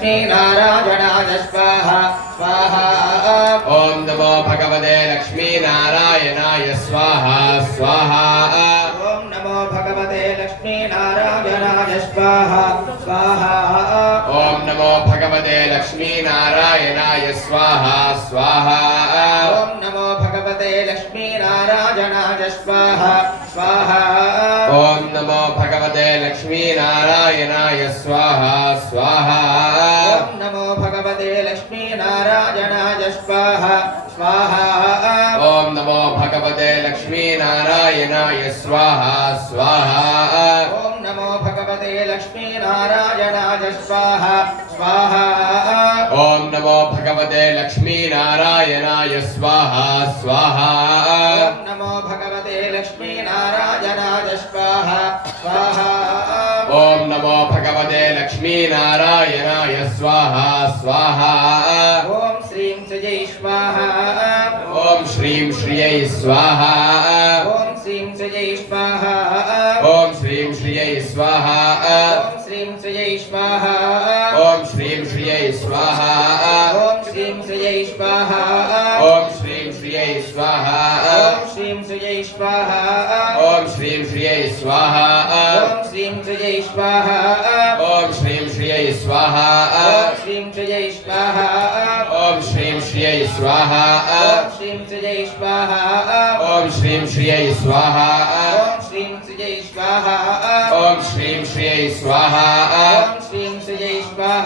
लक्ष्मीनारायणाय स्वाहा स्वाहा ओम नमो भगवते लक्ष्मीनारायणाय स्वाहा स्वाहा ओम नमो भगवते लक्ष्मीनारायणाय स्वाहा स्वाहा ओम नमो भगवते लक्ष्मीनारायणाय स्वाहा स्वाहा ओम नमो भगवते लक्ष्मीनारायणाय स्वाहा स्वाहा ओम नमो भगवते लक्ष्मीनारायणाय स्वाहा स्वाहा ओम नमो भगवते लक्ष्मीनारायणाय स्वाहा स्वाहा ओम नमो भगवते लक्ष्मीनारायणाय स्वाहा स्वाहा ओम नमो भगवते लक्ष्मीनारायणाय स्वाहा स्वाहा ओम नमो भगवते लक्ष्मीनारायणाय स्वाहा स्वाहा ओम नमो भगवते लक्ष्मीनारायणाय स्वाहा स्वाहा ओम नमो भगवते लक्ष्मीनारायणाय स्वाहा स्वाहा ओम श्रीं सुजय स्वाहा ओम श्रीं श्रियै स्वाहा ओम श्रीं सुजय स्वाहा ओम श्रीं श्रियै स्वाहा ओम श्रीं सुजय स्वाहा ओम श्रीं श्रियै स्वाहा ओम श्रीं सुजय स्वाहा ओम श्रीं श्रियै स्वाहा ओम श्रीं सुजय स्वाहा ओम श्रीं श्रियै स्वाहा ओम श्रीं सुजय स्वाहा ओम श्रीं श्रियै स्वाहा ओम श्रीं सुजय स्वाहा ओम श्रीं श्रियै स्वाहा ओम श्रीं सुजय स्वाहा ओम श्रीं श्रियै स्वाहा ओम श्रीं सुजय स्वाहा ओम श्रीं श्रियै स्वाहा ओम श्रीं सुजय स्वाहा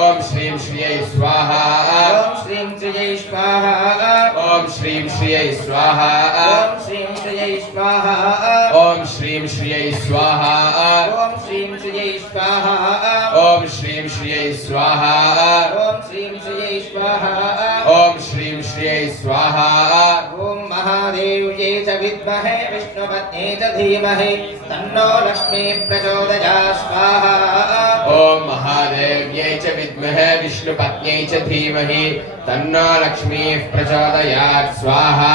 ओम श्रीं श्रियै स्वाहा ओम श्रीं सुजय स्वाहा ओम श्रीं श्रियै स्वाहा ओम श्रीं सुजय स्वाहा ओम श्रीं श्रियै स्वाहा ओम श्रीं सुजय स्वाहा ओम श्रीं श्रियै स्वाहा ओम श्रीं सुजय स्वाहा ओम श्रीं श्रियै स्वाहा ओम महादेव्यै च विद्महे विष्णुपत्न्यै च धीमहि तन्नो लक्ष्मी प्रचोदयात् स्वाहा ओम महादेव्यै च विद्महे विष्णुपत्न्यै च धीमहि तन्नो लक्ष्मीः प्रचोदयात् स्वाहा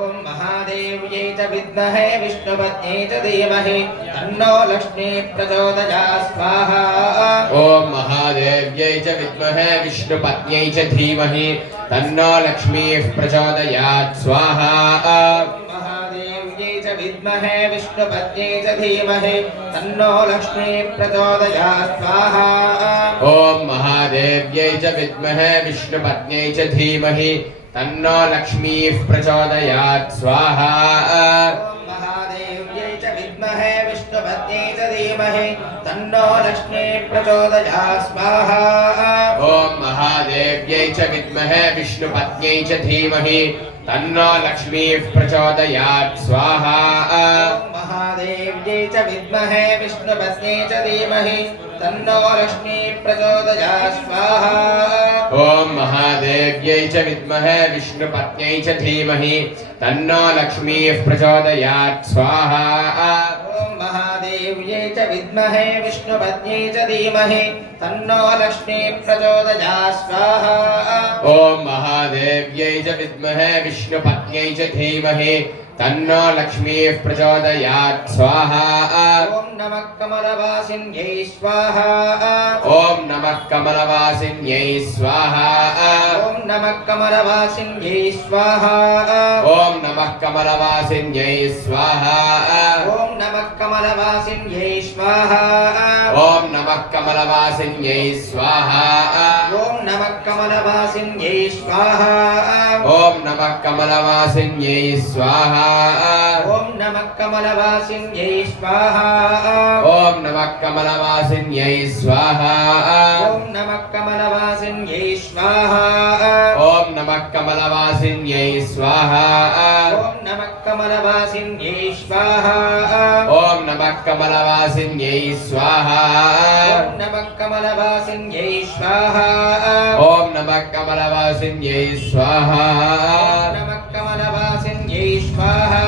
ओम महादेव्यै च विद्महे विष्णुपत्न्यै च धीमहि तन्नो लक्ष्मी प्रचोदयात् स्वाहा ओम महादेव्यै च विद्महे विष्णुपत्न्यै च धीमहि तन्नो लक्ष्मीः प्रचोदयात् स्वाहा महादेव्यै च विद्महे विष्णुपत्न्यै च धीमहि तन्नो लक्ष्मी प्रचोदयात् स्वाहा ओम महादेव्यै च विद्महे विष्णुपत्न्यै च धीमहि तन्नो लक्ष्मीः प्रचोदयात् स्वाहा ओम महादेव्यै च विद्महे विष्णुपत्न्यै च धीमहि तन्नो लक्ष्मी प्रचोदयात् स्वाहा ओम महादेव्यै च विद्महे विष्णुपत्न्यै च धीमहि तन्नो लक्ष्मीः प्रचोदयात् स्वाहा ओम महादेव्यै च विद्महे विष्णुपत्न्यै च धीमहि तन्नो लक्ष्मी प्रचोदयात् स्वाहा ओम महादेव्यै च विद्महे विष्णुपत्न्यै च धीमहि तन्नो लक्ष्मीः प्रचोदयात् स्वाहा ओम महादेव्यै च विद्महे विष्णुपत्न्यै च धीमहि तन्नो लक्ष्मी प्रचोदयात् स्वाहा ओम महादेव्यै च विद्महे विष्णुपत्न्यै च धीमहि तन्नो लक्ष्मीः प्रचोदयात् स्वाहा ओम नमः कमलवासिन्यै स्वाहा ओम नमः कमलवासिन्यै स्वाहा ओम नमः कमलवासिन्यै स्वाहा ओम नमः कमलवासिन्यै स्वाहा ओम नमः कमलवासिन्यै स्वाहा ओम नमः कमलवासिन्यै स्वाहा ओम नमः कमलवासिन्यै स्वाहा ओम नमः कमलवासिन्यै स्वाहा ओम नमः कमलवासिन्यै स्वाहा ओम नमः कमलवासिन्यै स्वाहा ओम नमः कमलवासिन्यै स्वाहा ओम नमः कमलवासिन्यै स्वाहा ओम नमः कमलवासिन्यै स्वाहा ओम नमः कमलवासिन्यै स्वाहा ओम नमः कमलवासिन्यै स्वाहा ओम नमः कमलवासिन्यै स्वाहा नमः कमलवासिन्यै स्वाहा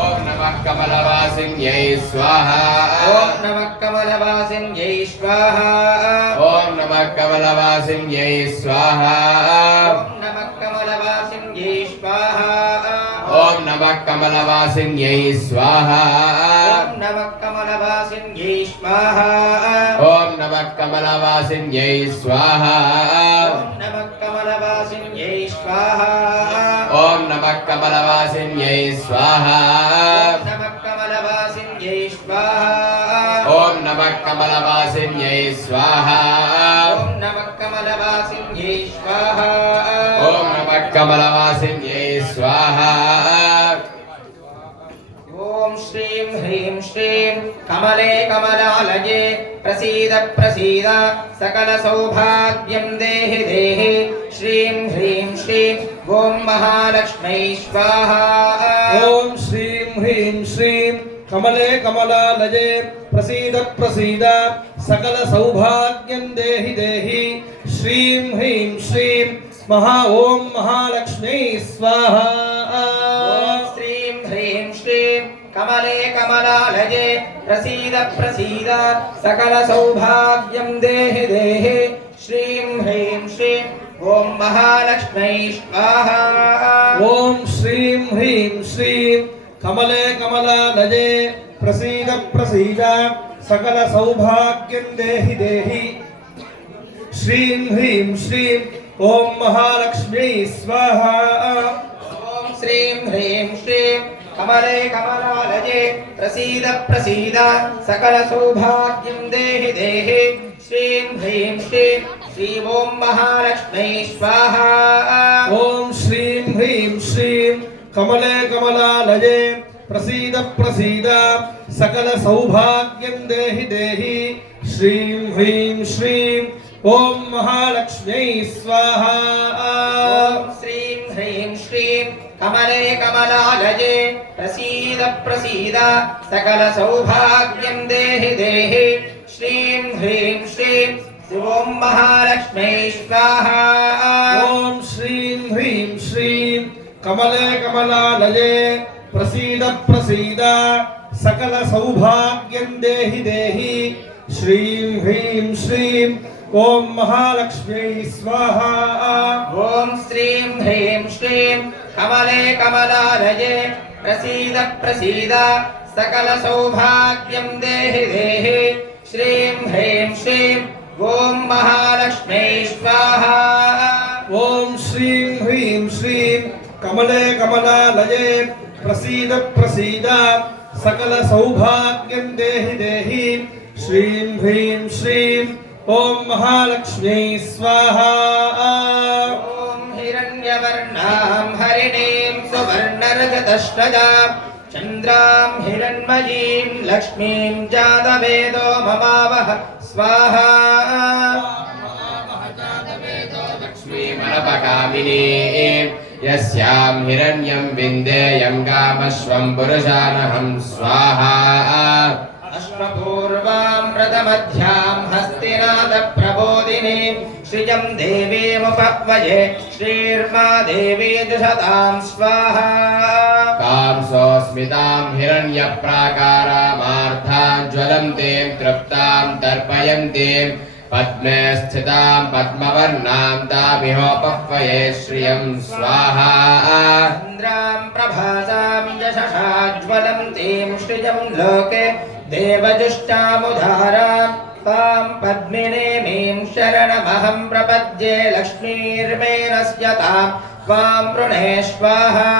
ओम नमः कमलवासिन्यै स्वाहा ओम नमः कमलवासिन्यै स्वाहा ओम नमः कमलवासिन्यै स्वाहा ओम नमः कमलवासिन्यै स्वाहा ओम नमः कमलवासिन्यै स्वाहा ओम नमः कमलवासिन्यै स्वाहा ओम नमः कमलवासिन्यै स्वाहा ॐ नमः कमलवासिन्यै स्वाहा ॐ नमः कमलवासिन्यै स्वाहा ॐ नमः कमलवासिन्यै स्वाहा ॐ नमः कमलवासिन्यै स्वाहा ॐ नमः कमलवासिन्यै स्वाहा ॐ नमः कमलवासिन्यै स्वाहा ॐ श्रीं ह्रीं श्रीं कमले कमलालये प्रसीद प्रसीद सकलसौभाग्यं देहि देहि श्रीं ह्रीं श्रीं ॐ महालक्ष्मै स्वाहा ॐ श्रीं ह्रीं श्रीं कमले कमलालये प्रसीद प्रसीद सकल सौभाग्यं देहि देहि श्रीं ह्रीं श्रीं ॐ महालक्ष्मी स्वाहा ॐ श्रीं ह्रीं श्रीं कमले कमलालये प्रसीद प्रसीद सकलसौभाग्यं देहि देहि श्रीं ह्रीं श्रीं ॐ महालक्ष्मै स्वाहा ॐ श्रीं ह्रीं श्रीं कमले कमलालये प्रसीद प्रसीद सकल सौभाग्यं देहि देहि श्रीं ह्रीं श्रीं ॐ महालक्ष्मी स्वाहा ॐ श्रीं ह्रीं श्रीं कमले कमलालये प्रसीद प्रसीद सकलसौभाग्यं देहि देहि श्रीं ह्रीं श्रीं श्री ॐ महालक्ष्मै स्वाहा ॐ श्रीं ह्रीं श्रीं कमले कमलालये प्रसीद प्रसीद सकल सौभाग्यं देहि देहि श्रीं ह्रीं श्रीं ॐ महालक्ष्मी स्वाहा ॐ श्रीं ह्रीं श्रीं कमले कमलालये प्रसीद प्रसीद सकलसौभाग्यं देहि देहि श्रीं ह्रीं श्रीं ॐ महालक्ष्मै स्वाहा ॐ श्रीं ह्रीं श्रीं कमले कमलालये प्रसीद प्रसीद सकल सौभाग्यं देहि देहि श्रीं ह्रीं श्रीं ॐ महालक्ष्मी स्वाहा ॐ श्रीं ह्रीं श्रीं कमले कमलालये प्रसीद प्रसीद सकलसौभाग्यं देहि देहि श्रीं ह्रीं श्रीं ॐ महालक्ष्मै स्वाहा ॐ श्रीं ह्रीं श्रीं कमले कमलालये प्रसीद प्रसीद सकल सौभाग्यं देहि देहि श्रीं ह्रीं श्रीं ॐ महालक्ष्मी स्वाहा ॐ हिरण्यवर्णां हरिणीं सुवर्णरजतश्रजां चन्द्रां हिरण्मयीं लक्ष्मीं जातवेदो ममावह स्वाहा लक्ष्मीमनपकामिनीं यस्यां हिरण्यं विन्देयं गामश्वं पुरुषानहं स्वाहा अश्वपूर्वां व्रतमध्यां हस्तिनाथप्रबोधिनीं श्रियं देवीमुपह्वये श्रीर्मा देवी दशतां स्वाहा कांसोऽस्मितां हिरण्यप्राकारामार्तां ज्वलन्तीं तृप्तां तर्पयन्तीं पद्मे स्थितां पद्मवर्णां तामिहोपह्वये श्रियं स्वाहा चन्द्रां प्रभासां यशसा ज्वलन्तीं श्रियं लोके देवजुष्टामुदारां तां पद्मिनीमीं शरणमहं प्रपद्ये लक्ष्मीर्मेनस्य तां त्वां वृणे स्वाहा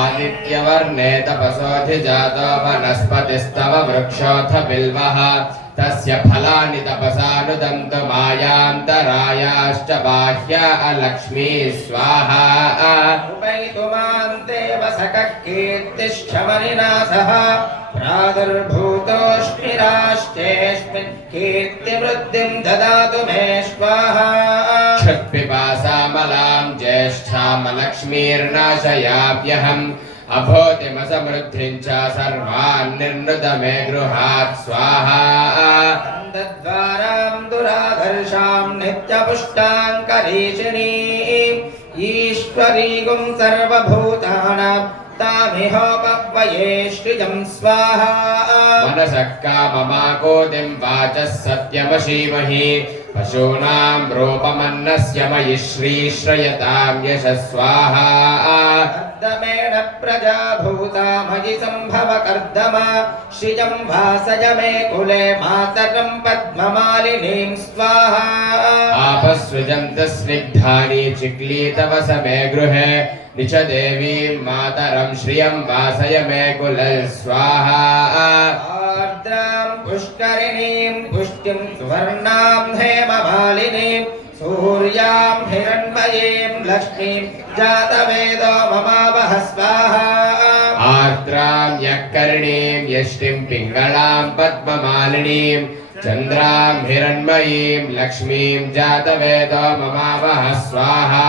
आदित्यवर्णे तपसोऽधिजातो वनस्पतिस्तव वृक्षोऽथ बिल्वः तस्य फलानि तपसानुदन्तु मायान्तरायाश्च बाह्या अलक्ष्मी स्वाहा उपैतुमान्ते वसकः कीर्तिश्चमनिना सह प्रादुर्भूतोऽस्मिराश्चेऽस्मिन् कीर्तिवृद्धिं ददातु मे स्वाहा क्षुत्पिपासामलां ज्येष्ठामलक्ष्मीर्नाशयाम्यहम् अभूतिमसमृद्धिं च सर्वान् निर्नृत मे गृहात् स्वाहा द्वारां दुराधर्षां नित्यपुष्टाङ्करीशिणीं ईश्वरीगुं सर्वभूतानां तामिहोपह्वये श्रियं स्वाहा मनसः काममाकोतिं वाचः सत्यमशीमहि पशूनां रूपमन्नस्य मयि श्रीश्रयतां यशस्वाहा कर्दमेण प्रजा भूता मयि सम्भव कर्दम श्रियं वासय मे कुले मातरं पद्ममालिनीं स्वाहा आपस्विजन्तस्निग्धानि चिक्लीतव समे गृहे निच देवीं मातरं श्रियं वासय मे कुले स्वाहा आर्द्रां पुष्करिणीं पुष्टिं सुवर्णां हेममालिनीं सूर्यां हिरण्मयीं लक्ष्मीं जातवेदो ममावह स्वाहा आर्द्रां यक्कर्णीं यष्टिं पिङ्गलां पद्ममालिनीं चन्द्रां हिरण्मयीं लक्ष्मीं जातवेदो ममावह स्वाहा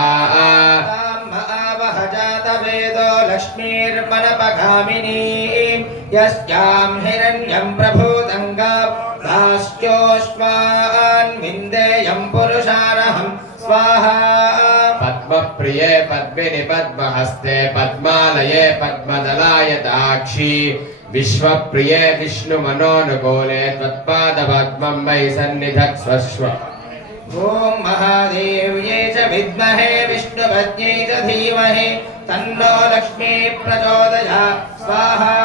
जातवेदो लक्ष्मीर्मनपगामिनीं यस्यां हिरण्यं प्रभूतङ्गास्योष्मान् विन्देयं पुरुषारहं स्वाहा पद्मप्रिये पद्मिनि पद्महस्ते पद्मालये पद्मदलायताक्षी विश्वप्रिये विष्णुमनोनुकूले त्वत्पादपद्मं मयि सन्निधत्स्व ॐ महादेव्यै च विद्महे विष्णुपत्न्यै च धीमहि तन्नो लक्ष्मी प्रचोदयात् स्वाहा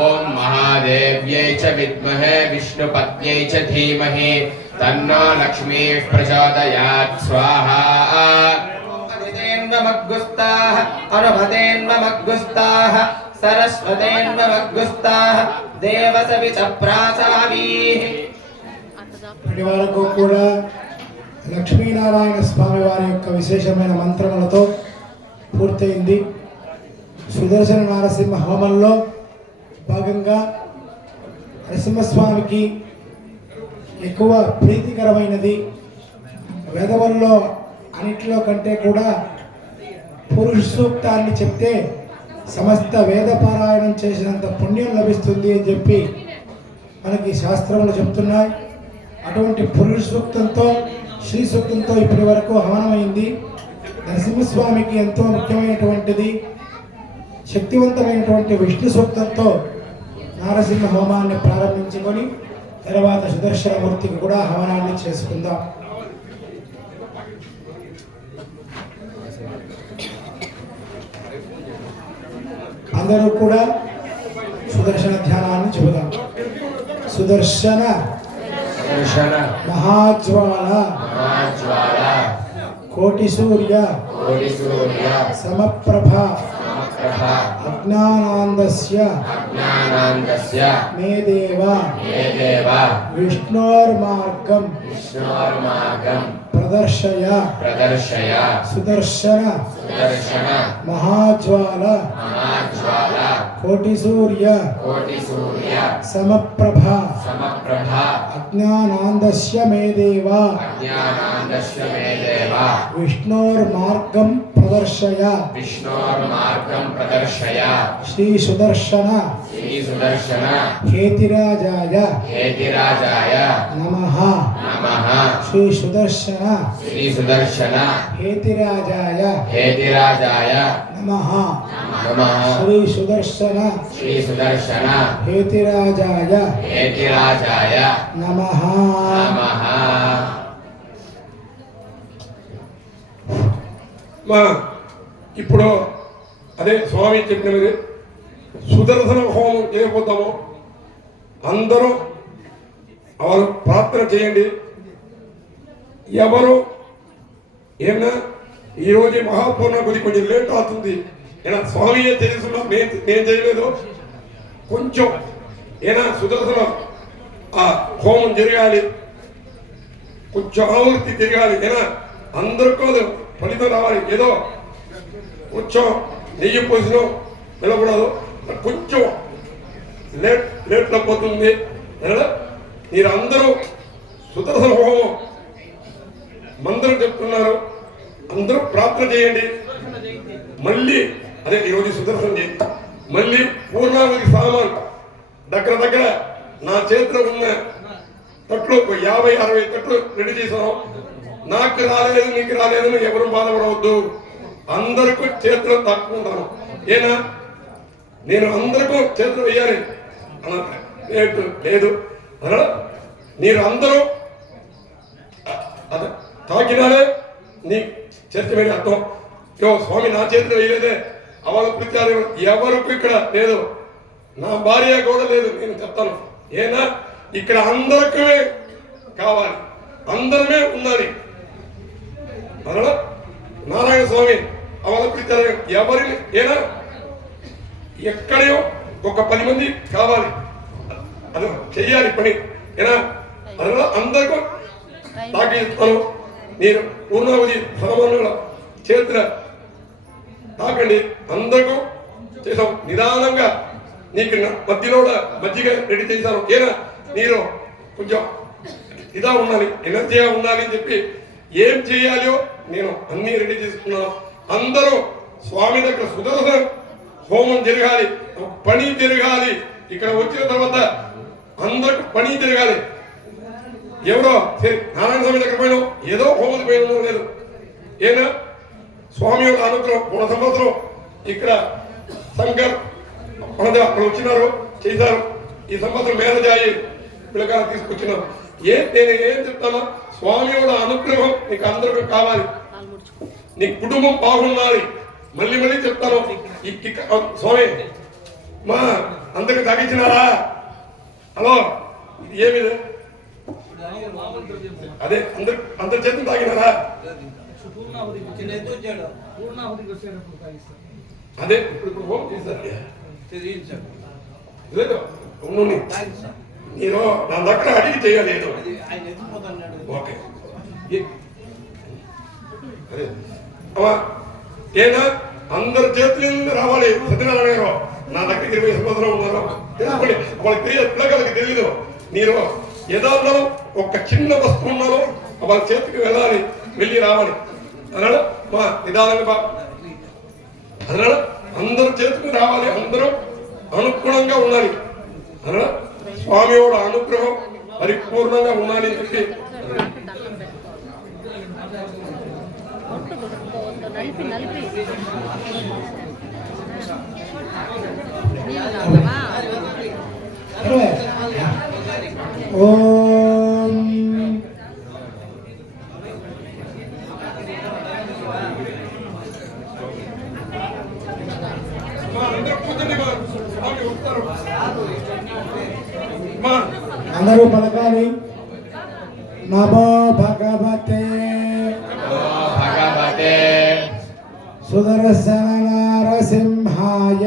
ॐ महादेव्यै च विद्महे विष्णुपत्न्यै च धीमहि तन्नो लक्ष्मीः प्रचोदयात् स्वाहा अदितेन्वमग्गुस्ताः अनुमतेन्वमग्गुस्ताः सरस्वतेन्वमग्गुस्ताः देवसवितप्रासावीः ఇప్పటి వరకు కూడా లక్ష్మీనారాయణ స్వామి వారి యొక్క విశేషమైన మంత్రములతో పూర్తయింది. సుదర్శన నారసింహ హోమంలో భాగంగా నరసింహస్వామికి ఎక్కువ ప్రీతికరమైనది వేదముల్లో అన్నిటిలో కంటే కూడా పురుష సూక్తాన్ని చెప్తే సమస్త వేద పారాయణం చేసినంత పుణ్యం లభిస్తుంది అని చెప్పి మనకి శాస్త్రములు చెప్తున్నాయి. అటువంటి పురుష సూక్తంతో శ్రీ సూక్తంతో ఇప్పటి వరకు హవనమైంది. నరసింహస్వామికి ఎంతో ముఖ్యమైనటువంటిది శక్తివంతమైనటువంటి విష్ణు సూక్తంతో నారసింహ హోమాన్ని ప్రారంభించుకొని తర్వాత సుదర్శనమూర్తికి కూడా హవనాన్ని చేసుకుందాం. అందరూ కూడా సుదర్శన ధ్యానాన్ని చెబుదాం. సుదర్శన మహాజ్వాల కోటి సూర్య సమప్రభ అజ్ఞానాందస్య మే దేవ విష్ణోర్మార్గం ప్రదర్శయ సుదర్శన మహాజ్వాల కోటి సూర్య సమప్రభ అజ్ఞానాందస్య మే దేవ విష్ణోర్మార్గం ప్రదర్శయ శ్రీ సుదర్శన హేతిరాజాయ నమః శ్రీ సుదర్శన హేతిరాజాయ నమః శ్రీ సుదర్శన హేతిరాజాయ నమః. ఇప్పుడు అదే స్వామి చెప్పినది సుదర్శన హోమం చేయబోతాము. అందరూ వాళ్ళు ప్రార్థన చేయండి. ఎవరు ఏమన్నా ఈరోజు మహాపూర్ణ కొంచెం లేట్ అవుతుంది. ఏనా స్వామియే తెలుసున్నా నేను చేయలేదు. కొంచెం ఏనా సుదర్శన ఆ హోమం జరగాలి, కొంచెం ఆవృత్తి తిరగాలి. ఏనా అందరికీ ఫలితం రావాలి. ఏదో కొంచెం నెయ్యి పోసిన నిలబడదు, కొంచెం లేట్లో పోతుంది. మీరు అందరూ సుదర్శన హోమం మంత్రం చెప్తున్నారు, అందరూ ప్రార్థన చేయండి. మళ్ళీ అదే ఈరోజు సుదర్శన చేయండి. మళ్ళీ పూర్ణావతి సామాన్ దగ్గర నా చేతిలో ఉన్న తట్లు 50-60 తట్లు రెడీ చేసాం. నాకు రాలేదు, నీకు రాలేదు, ఎవరు బాధపడవద్దు. అందరికీ చేతిలో తక్కుకుంటాను. ఏనా నేను అందరికీ చేతులు వేయాలి లేదు. మీరు అందరూ తాకినాడే నీ చర్చ మీద అర్థం. స్వామి నా చేతిలో వేయలేదే అవల ప్రత్యాలు ఎవరికి ఇక్కడ లేదు, నా భార్య కూడా లేదు. నేను చెప్తాను ఏనా ఇక్కడ అందరికీ కావాలి, అందరమే ఉండాలి. అలా నారాయణ స్వామి అవల ప్రత్యాలు ఎవరిని ఏనా ఎక్కడో ఒక 10 మంది కావాలి, అది చెయ్యాలి పని ఏనా. అలా అందరికీ తాకిస్తాను. నేను పూర్ణావధి సామాన్యుల చేతుల తాకండి, అందరికీ చేసాం. నిదానంగా నీకు మధ్యలో మజ్జిగ రెడీ చేశాను ఏనా. మీరు కొంచెం ఇదా ఉండాలి, ఎనర్జీగా ఉండాలి అని చెప్పి ఏం చేయాలో నేను అన్నీ రెడీ చేసుకున్నాను. అందరూ స్వామి దగ్గర సుదర్శన హోమం జరగాలి, పని జరగాలి. ఇక్కడ వచ్చిన తర్వాత అందరికి పని జరగాలి. ఎవరో సరే నారాయణ స్వామి దగ్గర పోయినా ఏదో హోమం పోయినా లేదు ఏనా. స్వామి యొక్క అనుగ్రహం పోయిన సంవత్సరం ఇక్కడ శంకర్ అక్కడ వచ్చినారు చేశారు. ఈ సంవత్సరం మ్యారేజ్ అయ్యి పిల్లకాయలు తీసుకొచ్చినారు. నేను ఏం చెప్తాను, స్వామి యొక్క అనుగ్రహం నీకు అందరికీ కావాలి, నీ కుటుంబం బాగుండాలి. మళ్ళీ మళ్ళీ చెప్తాను స్వామి మా అందరికి తగ్గించినారా. హలో ఏమి అదే అందరి చేతులు తాగినారా. అదే ఇప్పుడు హోమ్ చేశారు లేదు నేను నా దగ్గర అడిగి చేయాలి. ఓకే అదే ఏనా అందరి చేతులు రావాలి. సత్యనారాయణ గారు నా దగ్గర 20 సంవత్సరాలు ఉన్నారు, తెలుసుకోండి. వాళ్ళకి తెలియదు, పిల్లకాయలకి తెలియదు. మీరు ఏదో ఒక చిన్న వస్తువు ఉన్నారో వాళ్ళ చేతికి వెళ్ళాలి, వెళ్ళి రావాలి. అన్నాడు మా నిదానంగా అన్నాడు అందరు చేతికి రావాలి, అందరూ అనుగుణంగా ఉండాలి. అన్నాడు స్వామి వాడు అనుగ్రహం పరిపూర్ణంగా ఉండాలి అని చెప్పి ఓం అందరూ పలకాలి. నమో భగవతే సుదర్శన నరసింహాయ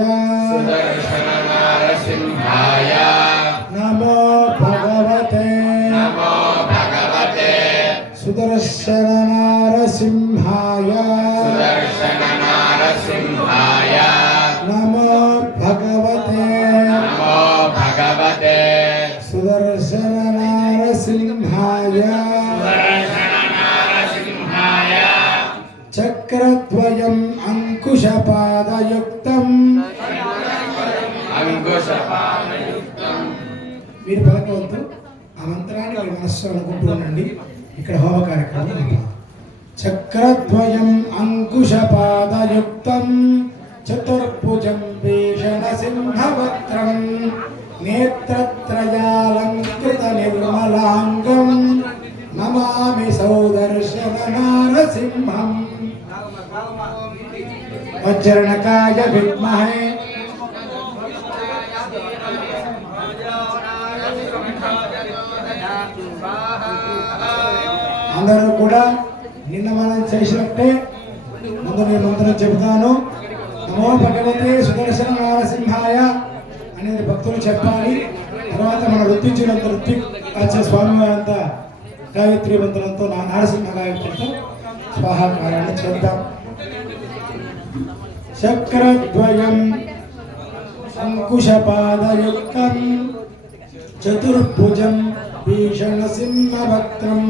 నమో భగవతే సుదర్శన నరసింహాయ నమో భగవతే సుదర్శన నరసింహాయ చక్రద్వయం అంకుశపాదయుక్తం. మీరు పలకవద్దు, ఆ మంత్రాన్ని వాళ్ళ మనస్సులో అనుకుంటూ ఉండండి. ఇక్కడ హోమ కార్యక్రమం. చక్రద్వయం అంకుశపాదయుక్తం చతుర్భుజం భీషణ సింహవక్త్రం నేత్రత్రయాలంకృత నిర్మలాంగం నమామి సౌదర్శన నారసింహం. వజ్రణకాయ విద్మహే అందరూ కూడా నిన్న మనం చేసినట్టే ముందు నేను మంత్రం చెబుతాను. నమో భగవతే సుదర్శన నారసింహాయ అనేది భక్తులు చెప్పాలి. తర్వాత మన ఋత్వించినంత ఋత్వి వచ్చే స్వామివారంతా గాయత్రి మంత్రంతో నారసింహ గాయత్రితో స్వాహాకారాన్ని చేద్దాం. చక్రద్వయం అంకుశపాదయుక్తం చతుర్భుజం భీషణ సింహవక్త్రం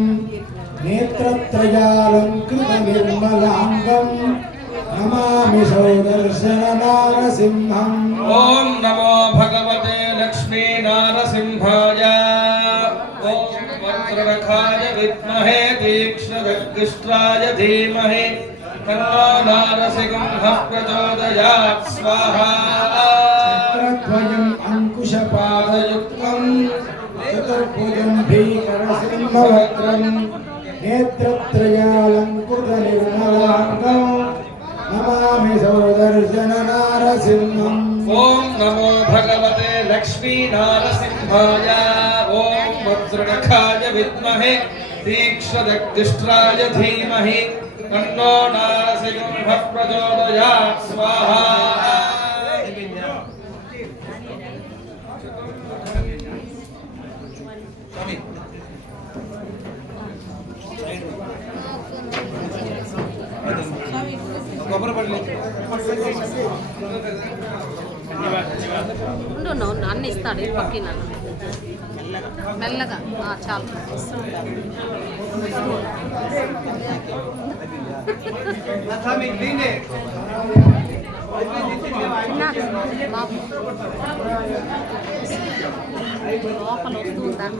నేత్రత్రయాలంకృత నిర్మలాంగం నమామి సౌదర్శన నారసింహం. ఓం నమో భగవతే లక్ష్మీ నారసింహాయ. ఓం వక్రనఖాయ విద్మహే తీక్ష్ణగర్గిష్ట్రాయ ధీమహి తన్నో నారసింహః ప్రచోదయాత్. స్వాహా. చక్రద్వయం అంకుశపాదయుక్తం చతుర్భుజం భీకరసింహవక్త్రం నేత్రత్రయాలంకృత నిర్మలాంగం నమామి సౌదర్శన నారసింహం. ఓం నమో భగవతే లక్ష్మీ నారసింహాయ. ఓం వజ్రనఖాయ విద్మహే తీక్ష్ణదగ్ధిష్ట్రాయ ధీమహి తన్నో నారసింహః ప్రచోదయాత్. స్వాహా. ఉండు అన్ని ఇస్తాడు ఈ పక్కన మెల్లగా చాలు. బాబు లోపల వస్తుంది దాని